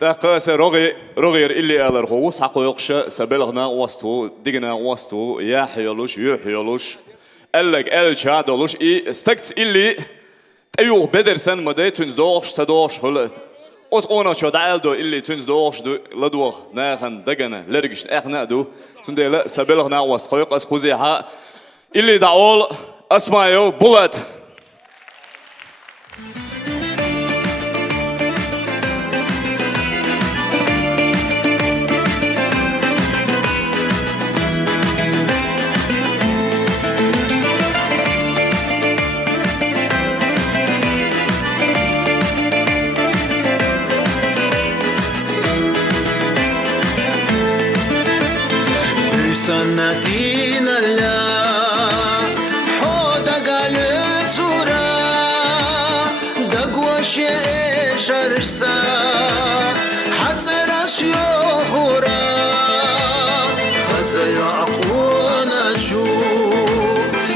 تاقاس رغير اللي على الخو ساقو يقش سبلغنا وستو ديغنا وستو يا حيولوش يو حيولوش قالك ال شادولوش استكت اللي تيوغ بدرسن مدى تنزدوش سدوش هلت اوس اونا شو دعالدو اللي تنزدوش لدوغ ناخن دغنا لرغش اخنا دو سندي لا سبلغنا وستو يقس خوزيها اللي دعول اسمايو بولت سنتين لا حودا قالت زورا دقوة شيء شرسا حتسرش يوهورا خزي أقونا شو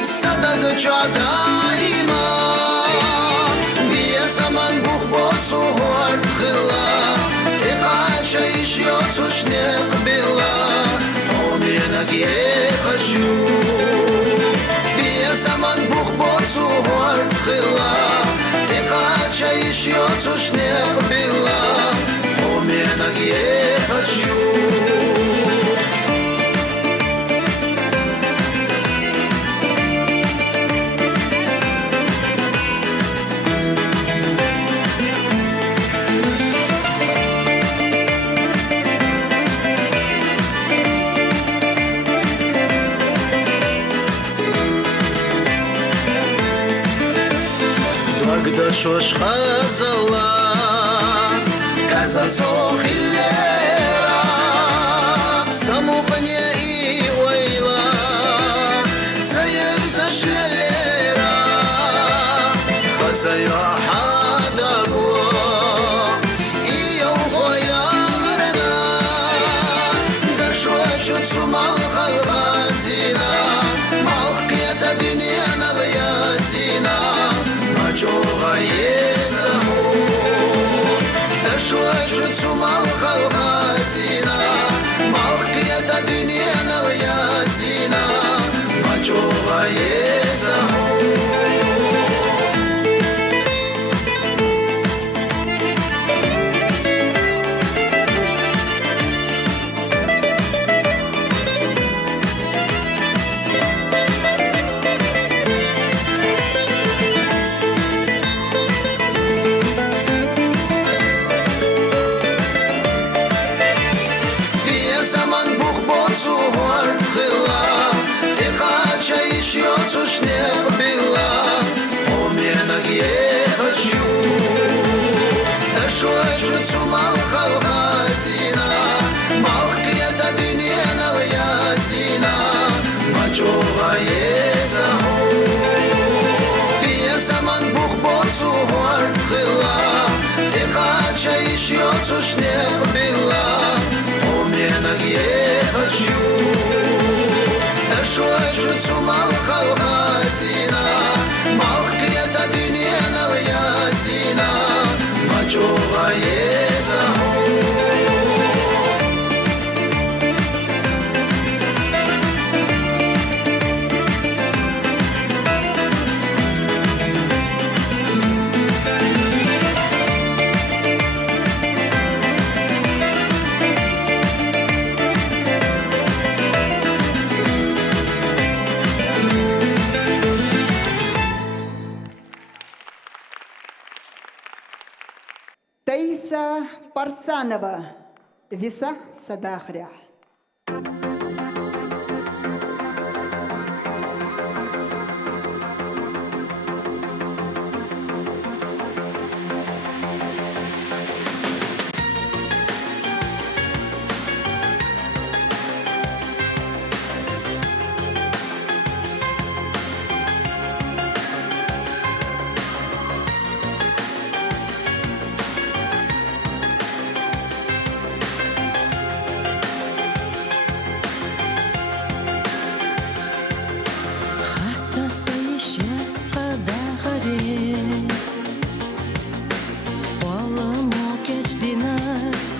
صدق دائما بيا زمان بخبط صهور خلا تقاش ايش يوتوش نقبلا я хочу بيا زمان بخبط صهور خلا تقاش ايش يوتوش نقبلا ومنك я хочу Когда шош хазала каза сохилера саму пане и ойла саяр зашлелера хазая хадаго и йохоярна дашва чуцумал халгазина малхкета диньяна лязина جوغا يزهو دشوا جتسو مالخ الغازينا مالخ يدا دنيا نليازينا ما جوغا يزهو يوتوش نقبلا ومنك я хочу دشوا جتسو مالخ الغازينا مالخ يدا دنيا نليازينا ما جوغا يزهو بيا زمان بخبط صهور خلا تقاش ايش يوتوش نقبلا ومنك я хочу دشوا جتسو مالخ الغازينا مالخ يدا دنيا نليازينا ما جوغا يزهو Таиса Парсанова, Виса Садахря.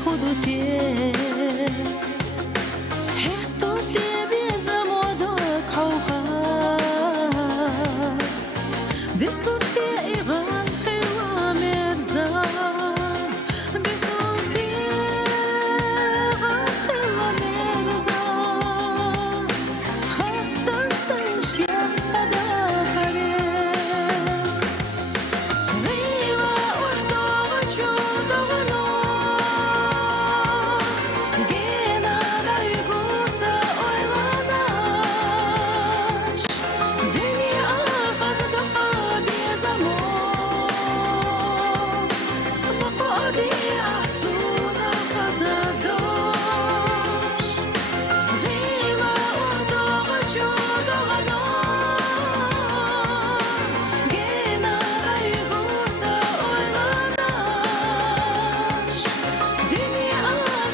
خدوتي حستورتي بزمودك حوخا بصورتي إغان خيوة مرزا بصورتي إغان خيوة مرزا خطر سنشيات خدا حريم غيوة وحدة وجودة ونور جينا ليقوسة ويلاناش دنيا خزد قابي زمون مقادي أحسونا خزدوش غيوة وحدة وجودة ونور جينا ليقوسة ويلاناش دنيا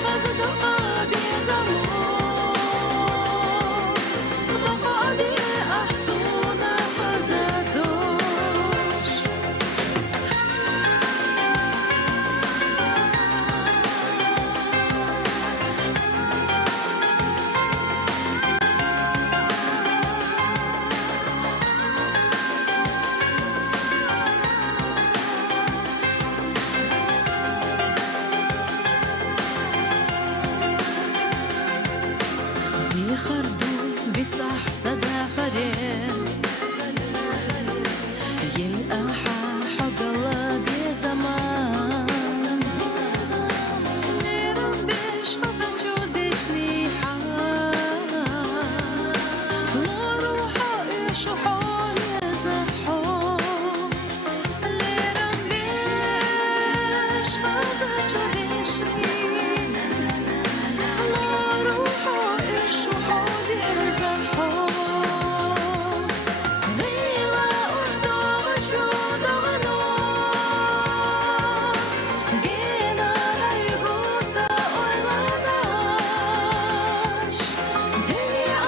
خزد قابي زمون مقادي أحسونا خزدوش بيخردو بصح صدى خريم يلقاحا حق الله بزمان نربش خزن جودشني حال لروحا إيشو حالي زحوم لربش خزن جودشني لروحا إيشو حالي زحوم غيوة وحدة وجودة ونور جينا ليقوسة ويلاناش دنيا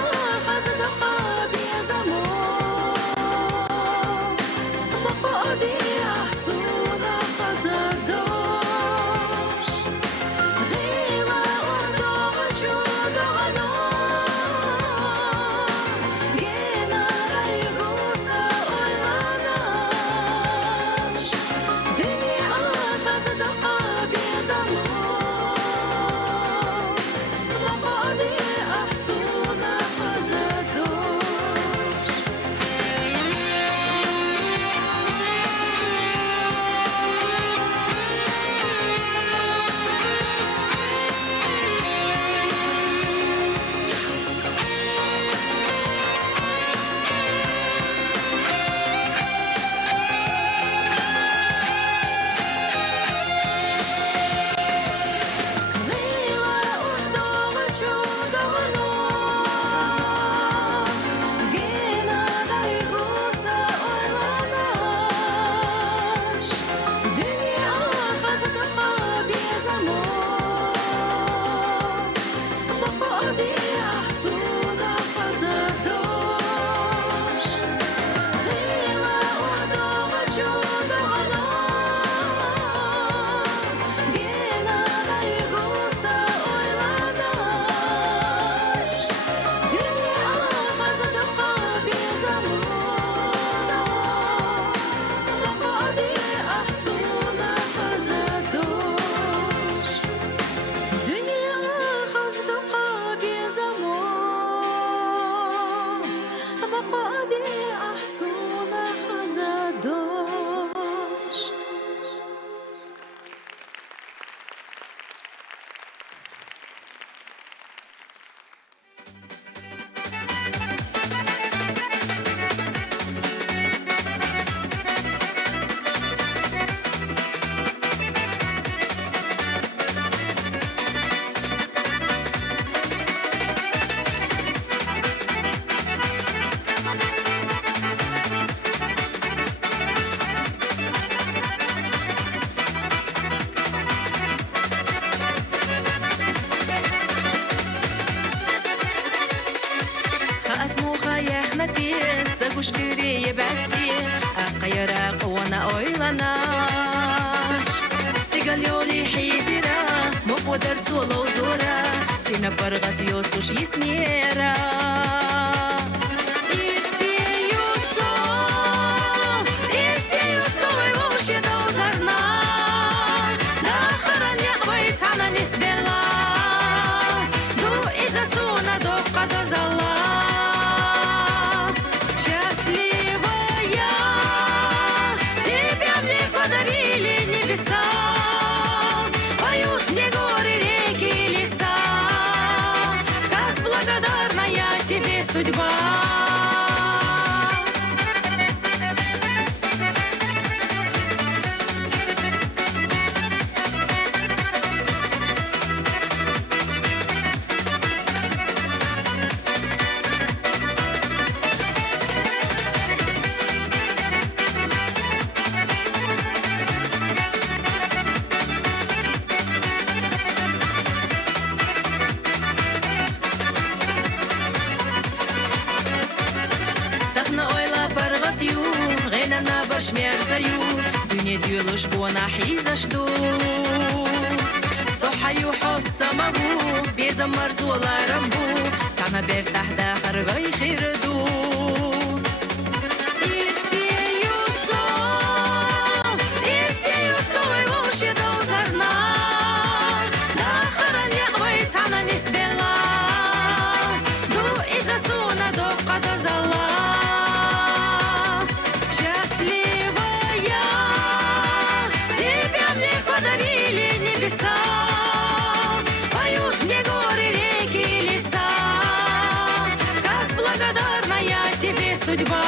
خزد قابي زمون مقادي أحسونا خزدوش غيوة وحدة وجودة ونور جينا ليقوسة ويلاناش دنيا خزد قابي زمون مقادي أحسونا خزدوش غيوة وحدة وجودة ونور جينا ليقوسة ويلاناش دنيا خزد قابي زمون مقادي أحسونا خزدوش غيوة وحدة وجودة ونور جينا ليقوسة ويلاناش دنيا خزد قابي زمون مقادي أحسونا خزدوش دنيا خزد قابي زمون مقادي أحسونا خزدوش زغوش كري بعستي أقيرق وانا أويلاناش سيقال يولي حيزيرا подерцу лозора, сина паргат йоцуш яснера. Судьба. Шмерзаю, дюне дюлуш буана хизашду. Сохаю хосамабу, безам марзула рамбу, сана бертахда харгай хирду. Ирсею со, ой волши дозарна, да хараня ой тана нисбела, ду иза суна до кадазала. Поют мне горы, реки, леса, как благодарна я тебе, судьба.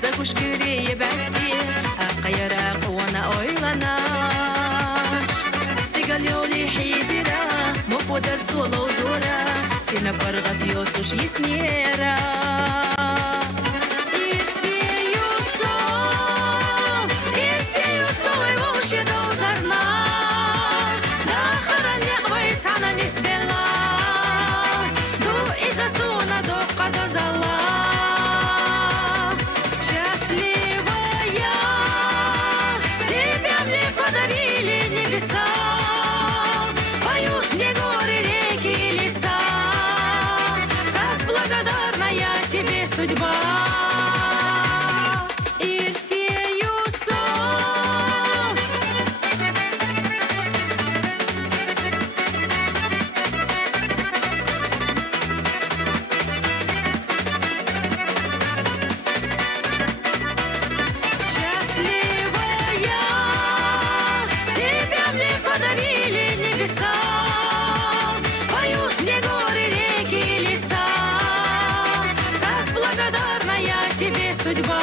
Загуш күрее бәсте, ақайырақ уана ойланаш. Сигалёли хизира, моподар цоло зора, сена паргат йоцуш яснера. Ирсею со, ой волши дозарна, да хараня ой тана нисбела, ду иза суна до кадазала. Поют мне горы, реки, леса, как благодарна я тебе, судьба. Ирсею со. Поют мне горы, реки, леса, как благодарна я тебе, судьба.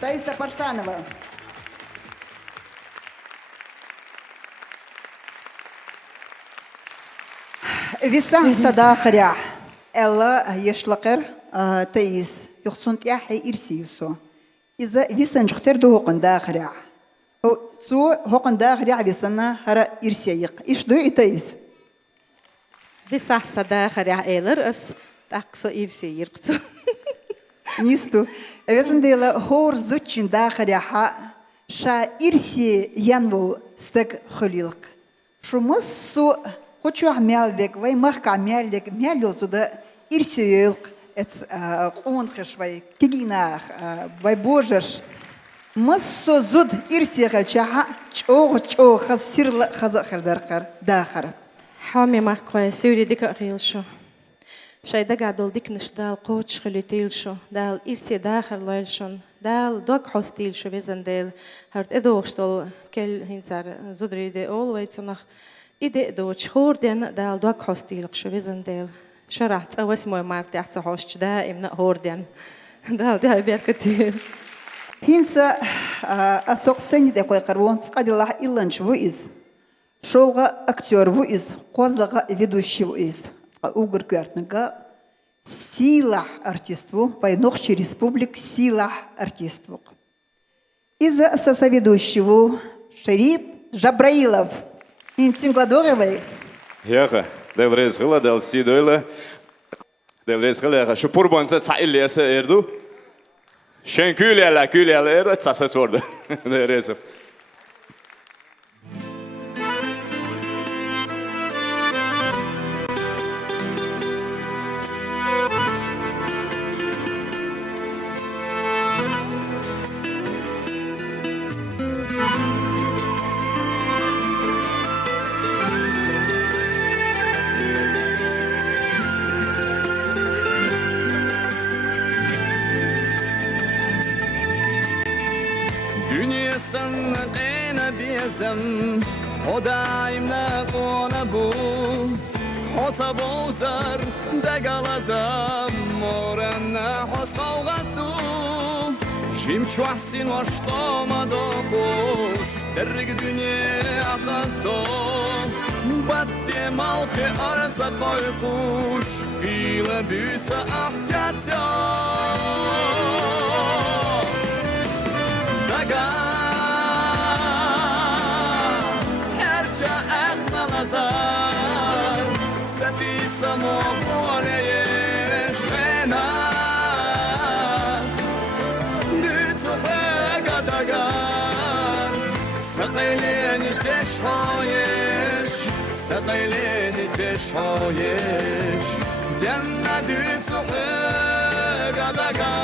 Таиса Парсанова. Виса Садахря. Элла Ешлакер Таис. Юхсунт Яхи Ирсиюсо. إذا висан жухтер до хокон дахря. Цо хокон дахря висана хара ирсияйق. Иш до итаис. Виса Садахря элер ас таксо ирсияйق. Нисту. Весен дела хор зучин дахря ха ша ирси янвул стек хулилк. Шумус су хочу амялвек, вай махка амялвек, мялил сюда ирси юлк, эц он хешвай, кигинах, вай божеш. Муссу зуд ирси хачаха, чо хасирла хазахар даркар, дахар. حامي معك سوري ديك أغيل شو شاي دقع دول ديك نشدال قوتش خليتيل شو دال إرسي داخل لايل شون دال دوك حوستيل شو بيزن ديل هرت إدوغش دول كل هنزار زودري دي أول ويتسونخ إدي دوش خور دين دال دوك حوستيل شو بيزن ديل شرحت أوس موي مارتي أحسا حوشت دائم هور دين دال دي هاي بيركتيل Хинса асоқ сәні де қой қаруын сқадилах иланч вуиз. Шолға актер вуиз, қозлаға ведущий вуиз. Угр квартныга сила артиству, Войнохчий республик сила артиству. Из-за сосоведущего Шарип Жабраилов. Инсин Гладоровой. Яха, деврез гыла дал сидойла. Деврез гыла яха. Şu purbansa sailliyese erdu. Şen külyala erdu. Tsasa sordu. Devrezim. Dünyasını qina bezim Xudaimni qona bu Xota bozar dagalazam Moranna xosavgatu Jim chuhsin washtama dofus Derrig dünya qazdo Batti malxi arza qoyqush Fila büsa ahkatya Herça ekhna nazar Sati samohole yeshvena Nitzuhega dagar Saqayleni teshoyesh Saqayleni teshoyesh Janna nitzuhega dagar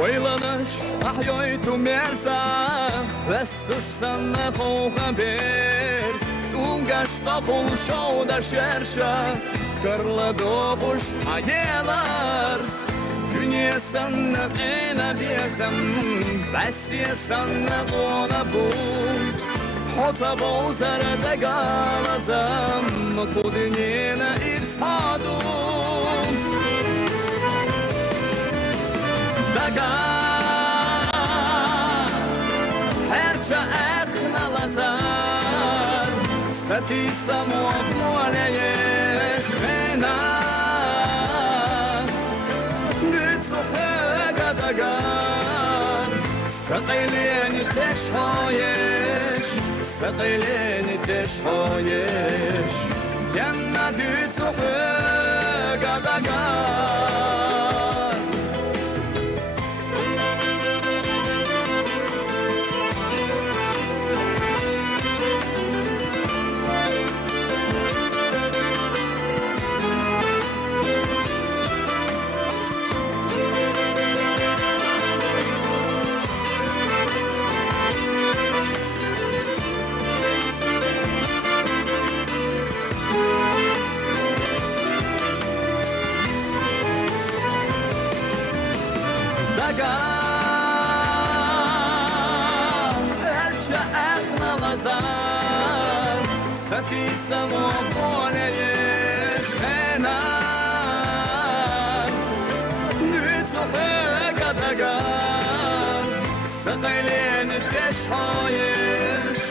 ويلنش أحييت مرزا بس تستنى فوق بير تونجش تقول شو دا شرشة كرلا دوغش حيالار Dünyasını qina diyesem Bas diyesem qona bu Xota bozar da galazam Bu dünyana irsadum Herça ekhna lazar Sati samohole yeshvena Nitzuhega dagar Saqayleni teshoyesh Saqayleni teshoyesh Janna nitzuhega dagar Herça ekhna lazar Sati samohole yeshvena Nitzuhega dagar Saqayleni teshoyesh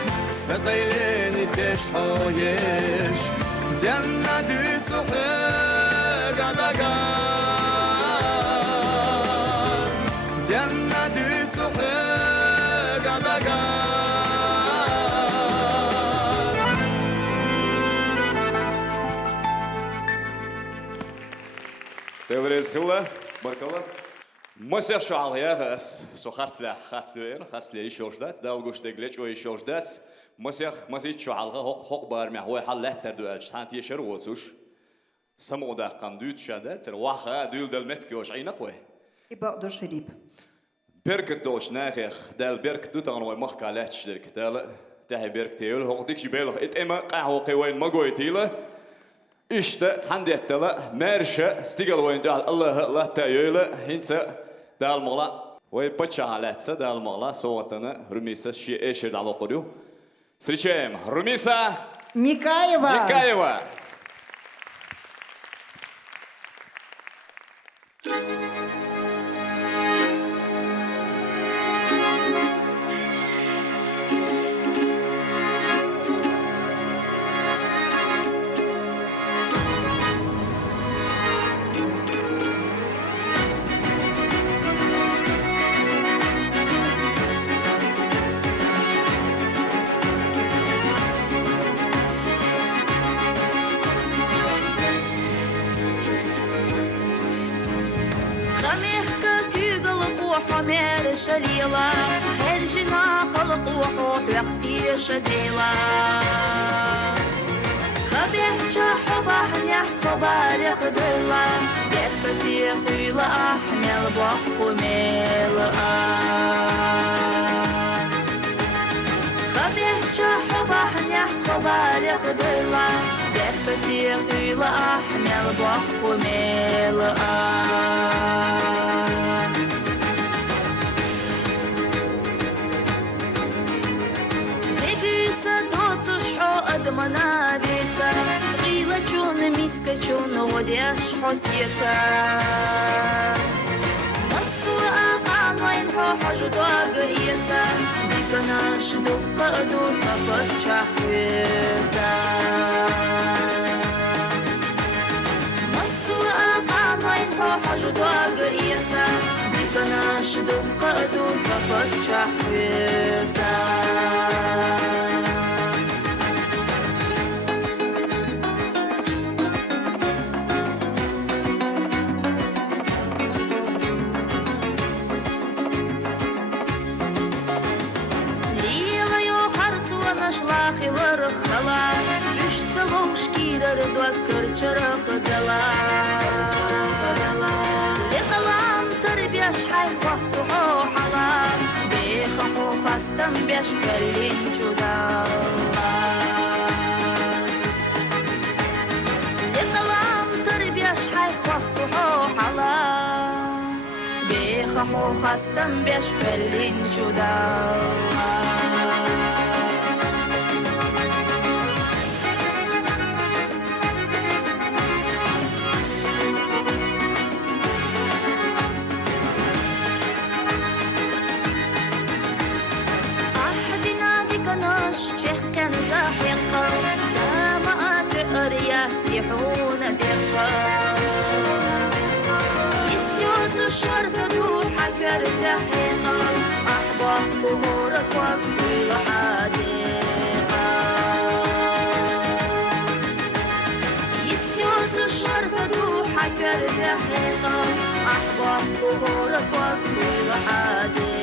Saqayleni teshoyesh Janna nitzuhega قدقان جنة تحق قدقان Tevriz Hilla, Barkala. Мысях шуал ягас, со харцля еще ждать, да алгуш деглеч о еще ждать. Мысях шуалга хок бармя, ой халлет тердуэлч, санти ешер воцуш. Самода кандут шадат, واخا دول دلمت كيوش عينك وي. إباء شريب Беркет долч нахех, дал берк دوت أنا ومخ على شرك دال تاهي берك تيول هو ديك جبالخ إتما قهوة قوين مجوي تيله. إشتا تندت دال مرشة استيقل وين دال الله لا تيوله هنسا دال مغلا وي بتشا على تسا دال مغلا صوتنا رميسا شيء إيش دال قديو. سريشيم رميسا Никаева Никаева. خميخك كيغل خوح مير شليلا خرجنا خلق وحوح يختي شديلا خبيح شحبح نحت خبالي خدلا بيفتي خيلا أحمل بحق ميل خبيح شحبح نحت خبالي خدلا بيفتي خيلا أحمل بحق ميل أدمنا بيتا غيلة جون ميسكا جون وديش حسيتا مصر أقعن وين حوح جدوا قريتا بيكنا شدوف قادو تبر شحويتا مصر أقعن وين حوح جدوا قريتا بيكنا شدوف قادو تبر شحويتا نشلاخي لرخلا يشتلو شكيرر دوكر جرخ دلا لقلام تربيش حي خطو حو حلا بيخحو خستم بيش كلين جدا لقلام تربيش حي خطو حو حلا بيخحو خستم بيش كلين جدا يسيحون دقا يستيوت الشرطة دوحة كارتاحيقا أحباب طهورك وكل حديقة يستيوت الشرطة دوحة كارتاحيقا أحباب طهورك وكل حديقة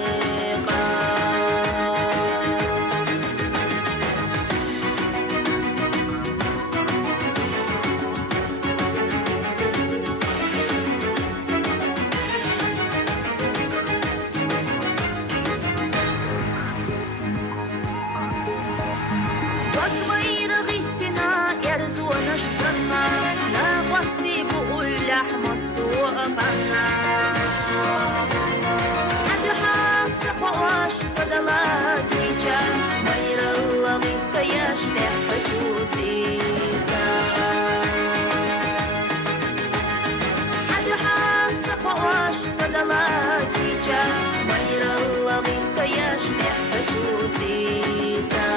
لحم السوق خنا حد حات قواش صدلات نيجا مير الله غيتياش تحت جوتيتا حد حات قواش صدلات نيجا مير الله غيتياش تحت جوتيتا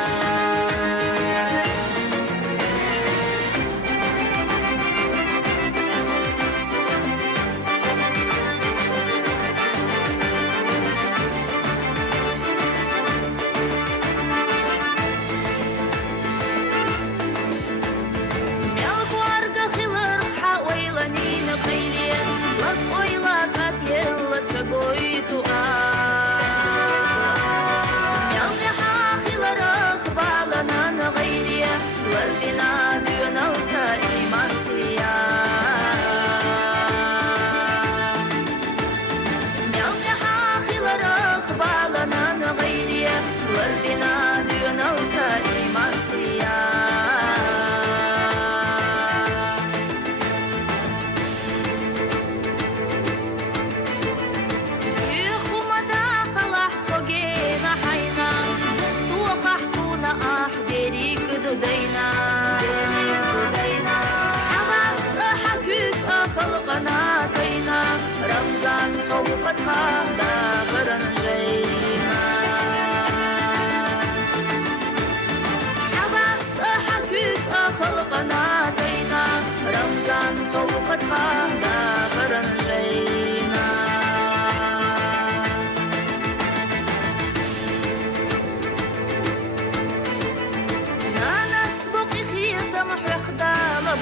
وقد خاب داخر جينا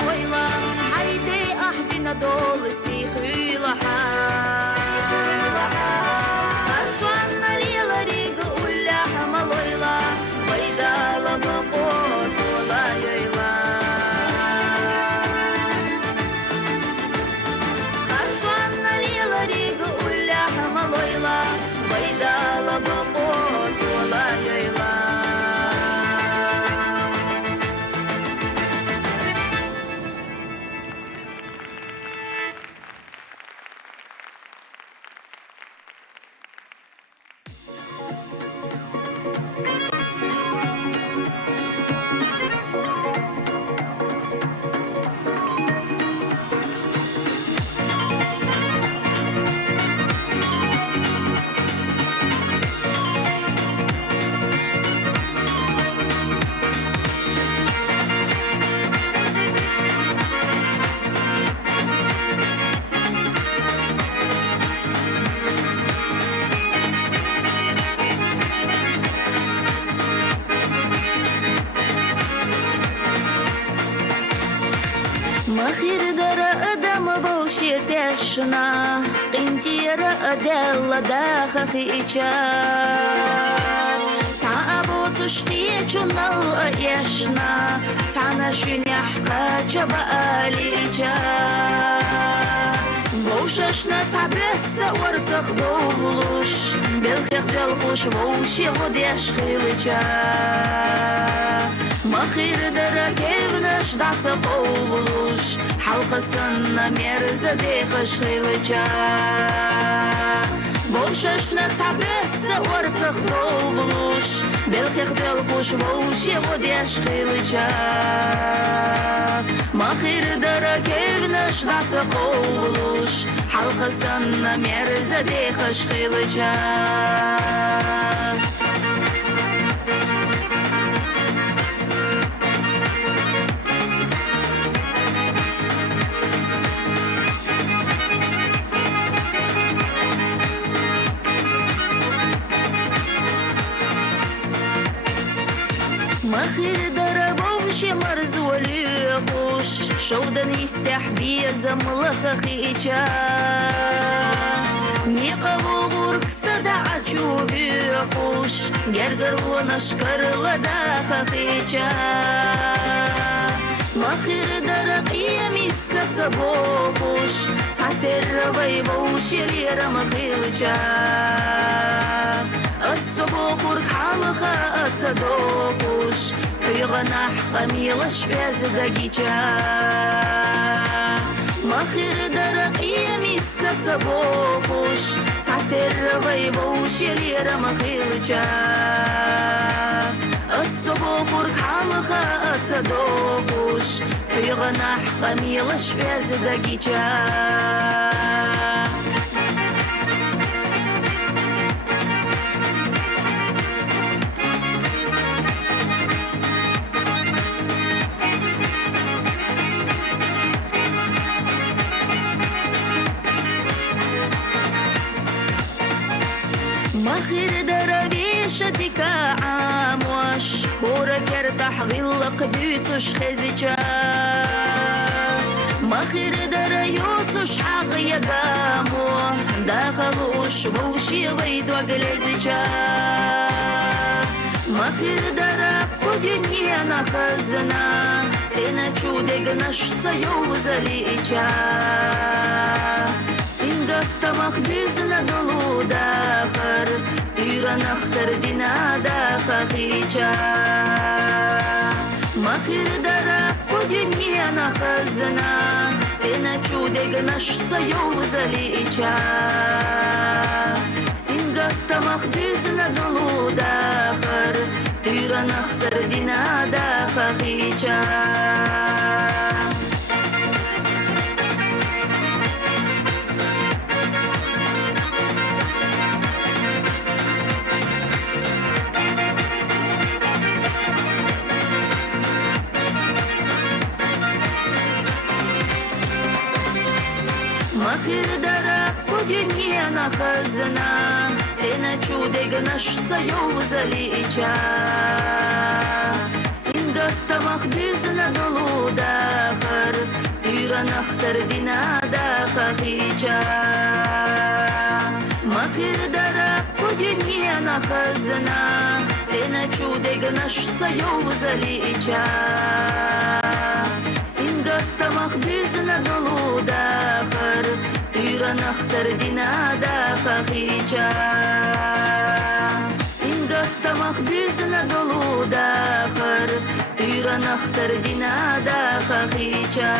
بويلا حيدي أحدنا دول سيخي لها خرطوانا ليلا ريق ولا حمل ويلا ويدا لبقوت ولا يلا خرطوانا ليلا ريق ولا حمل ويلا ويدا لبقوت ولا يلا مخير درا أدم بوشي تشنا قنتيرا أدل داخ في إيجار تعبو تشقيتنا يشنا تعنا شنيح قاجب الإيجار بوششنا تعبس ورتخدولوش بالخيخ بالخوش بوشي غد يشخيلجار مخير درا كيفناش دعت قولوش حلقة سنة ميرزة ديخش خيلجا بوششنا تعبس ورتخ قولوش بالخيخ بالخوش بوشي غد يشخيلجا مخير درا كيفناش دعت قولوش حلقة سنة ميرزة ديخش خيلجا مخير دربوش مرزولي خوش شودن يستحبي زملخ خيجا ميقبو غورك صدع جوبي خوش جرجر ونشكر لداخ خيجا مخير درقية مسكت بوخوش تعتر بيبوش ليرم خيلجا الصبوخور حالخا أتصدوخوش في غناح خميلش بيز دقيجا مخير درقية مسكت بوخوش تعتر بيبوش ليرم خيلجا الصبوخور حالخا أتصدوخوش في غناح خميلش بيز دقيجا مخير دربيشتك عام وش هورك ارتاح غلق بيوتش خزجا مخير دريوتش حق يقامو داخلوش بوشي ويدو قلزجا مخير درب قدنيا نخزنا سينا چودق نشتا يوزليجا سنگت مخدزنا دلو داخر تيرا نخر دينا داخر خيجا مخير درب قدنيا نخزنا سينا چودق نشتا يوزليجا سنگت مخدزنا دلو داخر تيرا نخر دينا داخر خيجا Махир дара подюньена хазна, Сена чудег нашца юзалича. Сингат тамах дизна долудахар, Тюра нахтар динада хахича. Махир дара подюньена хазна, Сена чудег нашца юзалича. Сингат тамах дизна долудахар, Тюра нахтар динада хахича. Сингат тамах дизна долудахар, Тюра нахтар динада хахича.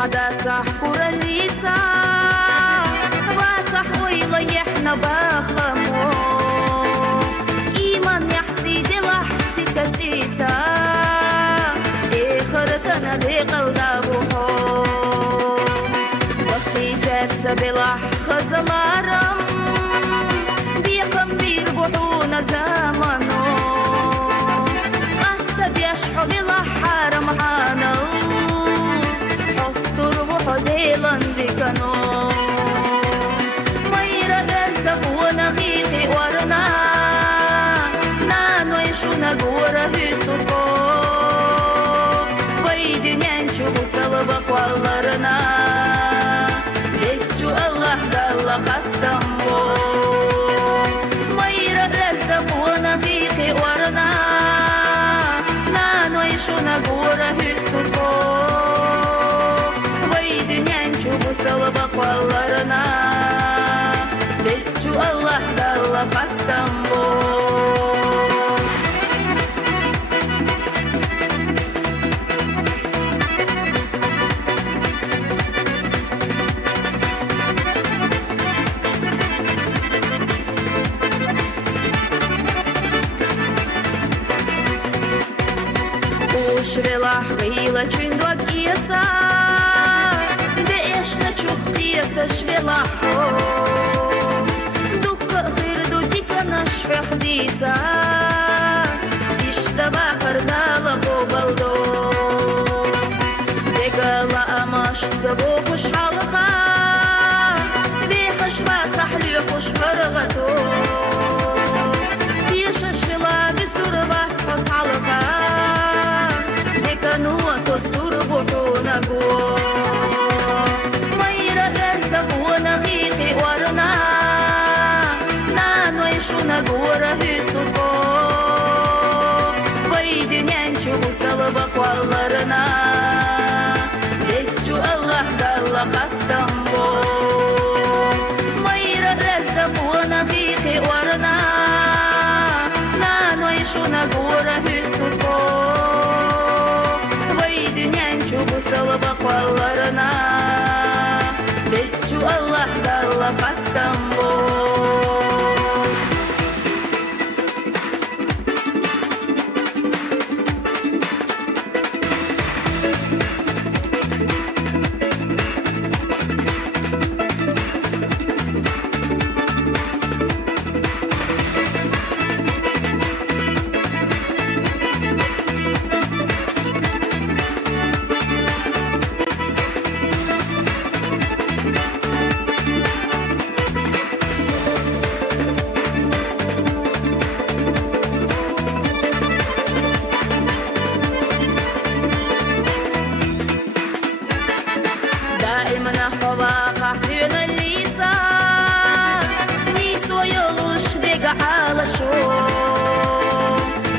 حدا كوراليتا واتح ويليحنا بخمو إيمان يحسيدي لحسي تتيتا إخرتنا دي قلبه وقتي جات بلح خزمارم بيقم بيربحون زمانو قصد يشحو بلح حرم حانو ديلان ديكانو مايرا غازدا قوانا غيقي ورنا نانو يشونا قورا هيتوكو بايدي نانشو بسالبا قوالارنا لسشو الله دالله خاستمبو مايرا غازدا قوانا غيقي ورنا نانو يشونا قورا هيتوكو Salaba kollarına Besçu Allah dalla kastambo Ушвела хвила чундуак ица شختية شفيلا دوك غير دوديك نشفي خديتا اشتبا خردالة بوبالدو ديقالا اماش تبوخش حالخا بيخش باتحلي خوش فرغتو ديشا شفيلا بسوربات فتحالخا ديكا نواتو سوربوحونا قوو قوانا غيقي ورنا نانو يشونا قورا هيتوكو بايدي نانشو بسالبا قوالارنا لسشو الله دالله خاستمبو مايرا غازدا قوانا غيقي ورنا نانو يشونا قورا هيتوكو بايدي نانشو بسالبا قوالارنا Besçu Allah dalla kastambo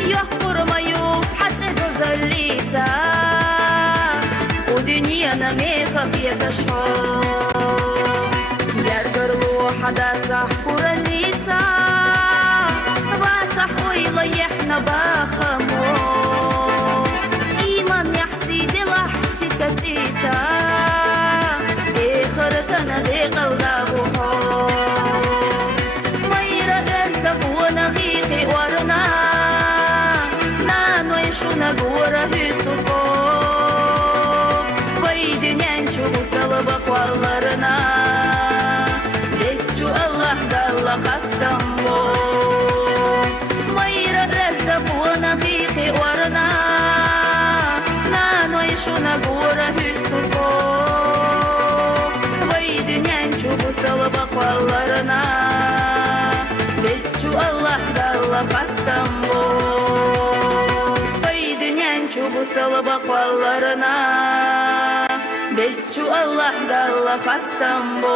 يحفر مايو حتى تزليتا ودنيا نميخة في تشحو يرقر له حدا تحكر اللي na bakamo iman yahsidi lahsi tatita ikhartana de qaldabu mayra gazda wana khiqi warna nano ishuna gura hüttu vay dünyan çubu salıba kwallarına Besçu Allah da Allah kastam bu Mayra resta buona khiqi warna Nano ishuna gura hüttu Vay dünyan çubu salıba kwallarına Besçu Allah da Allah kastam bu Vay dünyan çubu salıba kwallarına Besçu Allah da Allah kastam bu